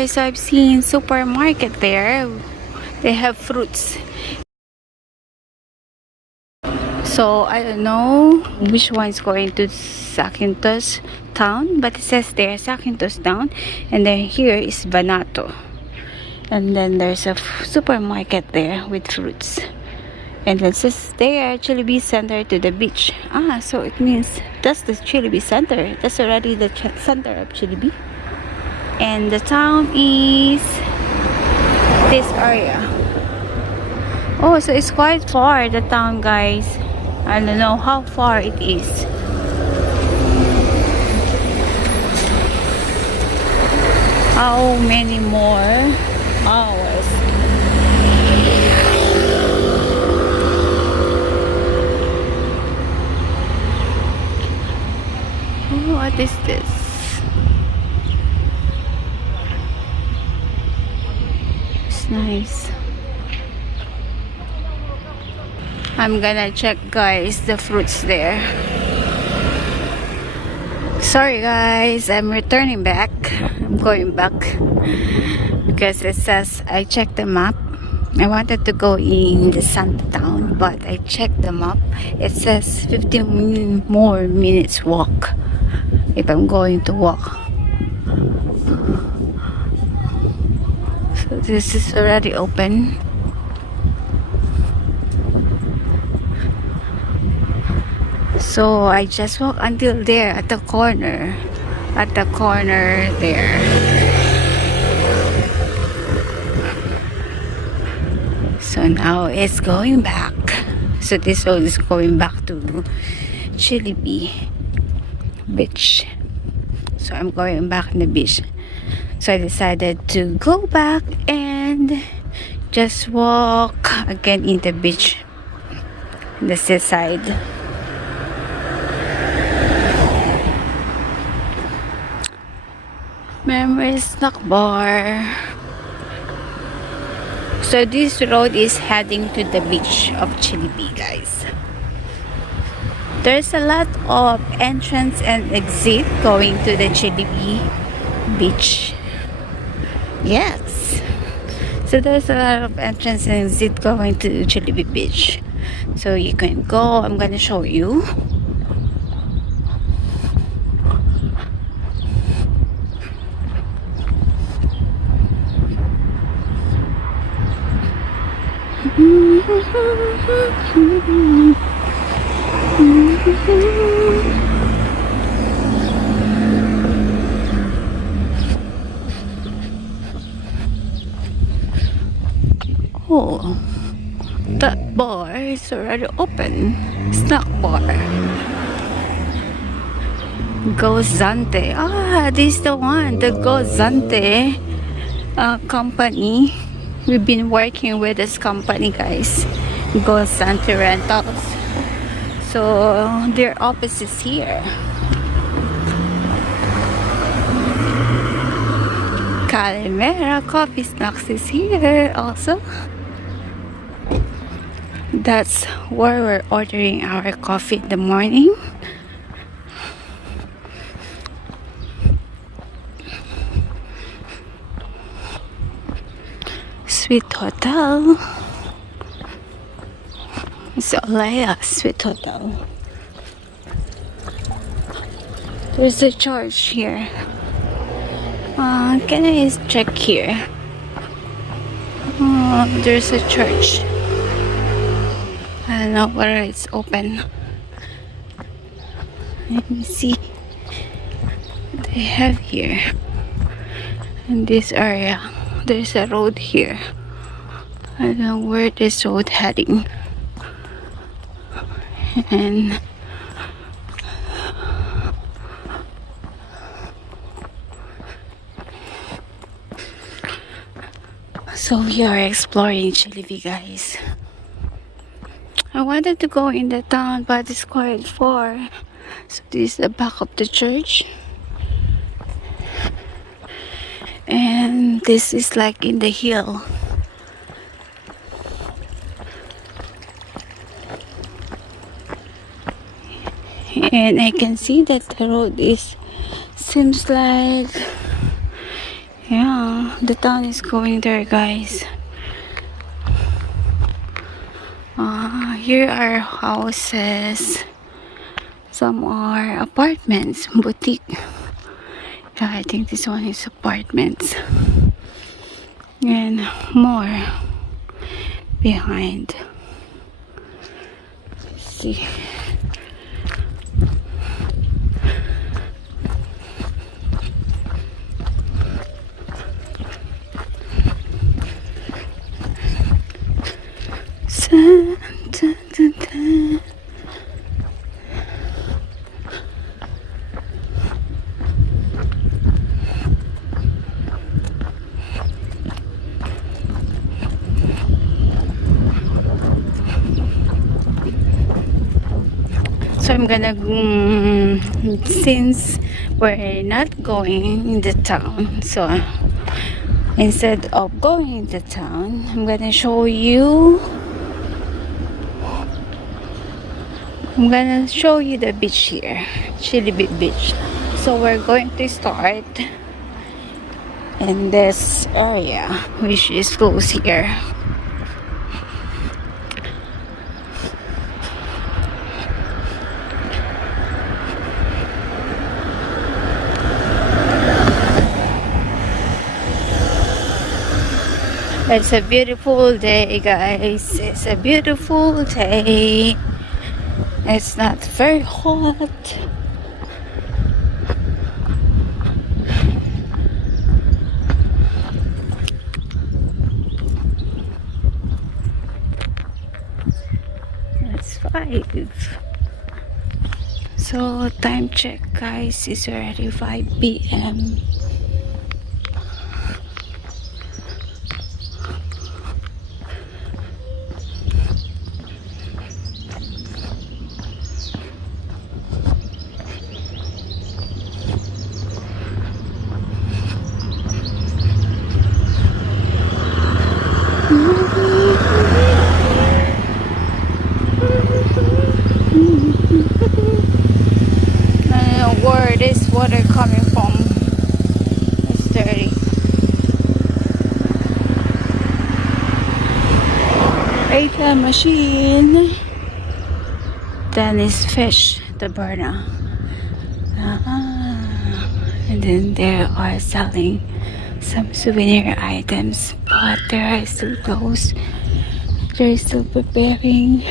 guys, so I've seen supermarket there. They have fruits. So I don't know which one is going to Zakynthos town, but it says there Zakynthos town, and then here is Banato, and then there's a supermarket there with fruits, and it says there Tsilivi center to the beach. So it means that's the Tsilivi center. That's already the center of Tsilivi, and the town is this area. Oh, so it's quite far, the town, guys. I don't know how far it is. How many more hours? Oh, what is this? It's nice. I'm gonna check, guys, the fruits there. Sorry guys, I'm returning back. I'm going back because it says I checked the map. I wanted to go in the Santa town, but I checked the map. It says 15 more minutes walk if I'm going to walk. So this is already open. So I just walk until there at the corner. At the corner there. So now it's going back. So this road is going back to Tsilivi beach. So I'm going back in the beach. So I decided to go back and just walk again in the beach. In the seaside. Memory snack bar. So this road is heading to the beach of Tsilivi, guys. There's a lot of entrance and exit going to the Tsilivi beach. Yes. So there's a lot of entrance and exit going to Tsilivi beach. So you can go. I'm gonna show you. Oh, that bar is already open. Snack bar. Gozante. This is the one. The Gozante company. We've been working with this company, guys. Gozante Rentals. So their office is here. Calimera Coffee Snacks is here also. That's where we're ordering our coffee in the morning. Sweet Hotel. It's Alea Sweet Hotel. There's a church here. Can I check here? There's a church. I don't know whether it's open. Let me see. They have here. In this area, there's a road here. I don't know where this road heading. And so we are exploring Tsilivi, guys. I wanted to go in the town, but it's quite far. So this is the back of the church. And this is like in the hill. And I can see that the road seems like Yeah, the town is going there, guys. Here are houses. Some are apartments, boutique. Yeah, I think this one is apartments. And more behind. Let's see. So I'm gonna, since we're not going in the town, so instead of going in the town, I'm gonna show you. I'm gonna show you the beach here, Tsilivi beach. So we're going to start in this area, which is close here. It's a beautiful day, guys. It's a beautiful day. It's not very hot. It's 5. So time check, guys. It's already 5 p.m. Where this water coming from? It's dirty. ATM machine. Then is fish, the burner. And then they are selling some souvenir items, but they are still closed. They're still preparing.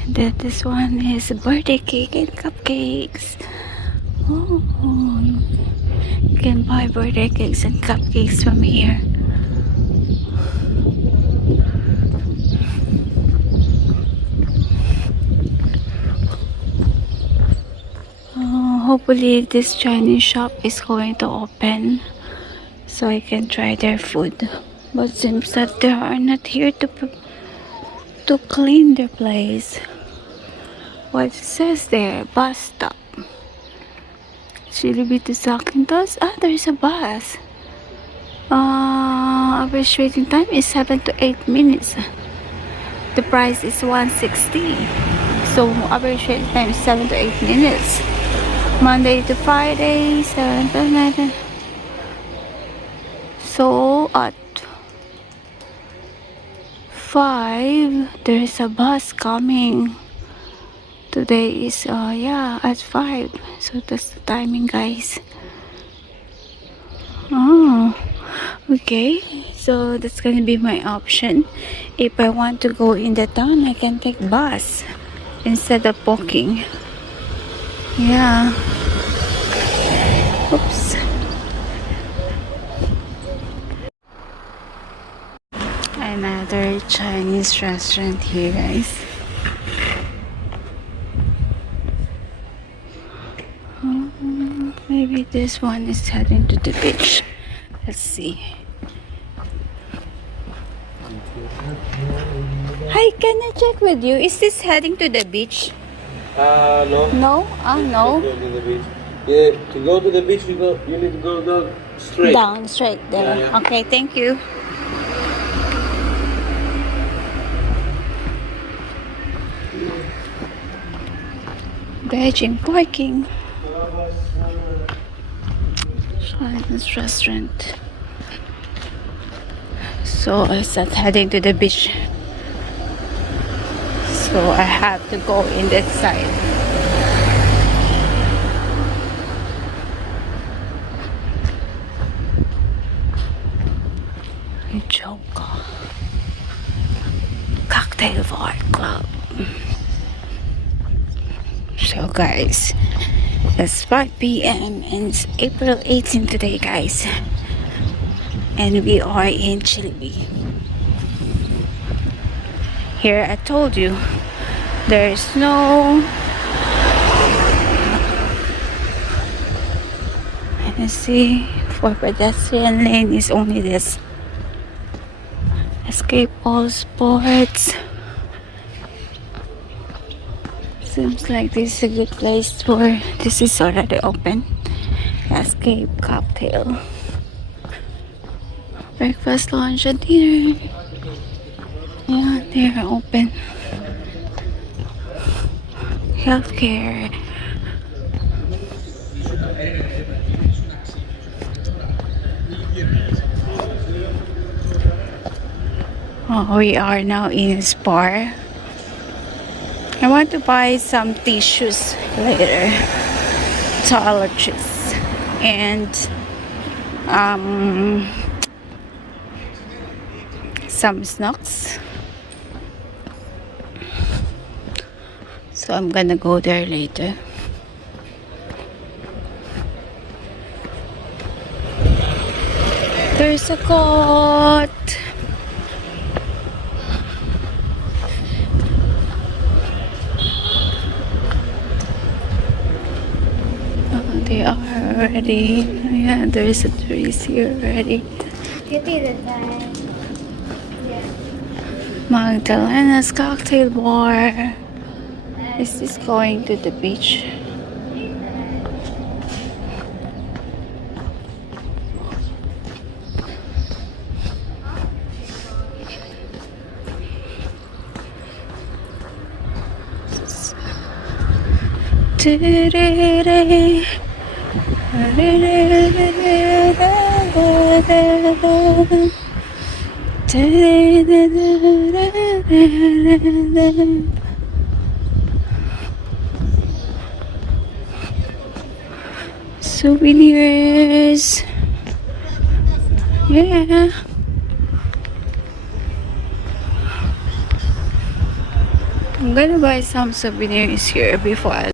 And then this one is birthday cake and cupcakes. Oh, you can buy birthday cakes and cupcakes from here. Hopefully this Chinese shop is going to open so I can try their food. But seems that they are not here to clean their place. What it says there, bus stop. Tsilivi to Zakynthos. There's a bus. Average waiting time is 7 to 8 minutes. The price is 160. So average waiting time is 7 to 8 minutes. Monday to Friday, 7 to 9. So at 5, there's a bus coming. Today is at 5. So that's the timing, guys. Oh, okay. So that's gonna be my option. If I want to go in the town, I can take bus instead of walking. Yeah. Oops. Another Chinese restaurant here, guys. Maybe this one is heading to the beach. Let's see. Hi, can I check with you? Is this heading to the beach? No. No? No. To go to the beach. Yeah, to go to the beach, you need to go down straight. Down, straight there. Yeah, yeah. Okay, thank you. Beijing parking. Chinese restaurant. So I start heading to the beach. So I have to go in that side. Joker Cocktail Bar Club. So guys, it's 5 p.m. and it's April 18 today, guys, and we are in Tsilivi. Here I told you there's no, let's see, for pedestrian lane is only this. Escape all sports. Seems like this is a good place for, this is already open. Escape cocktail. Breakfast, lunch, and dinner. Yeah, they're open. Healthcare. Oh, we are now in Spar. I want to buy some tissues later, toiletries, and some snacks. So I'm gonna go there later. There's a court. They are already, yeah, there is a trees here already. Magdalena's Cocktail Bar. Is this going to the beach? Souvenirs. Yeah. I'm gonna buy some souvenirs here before I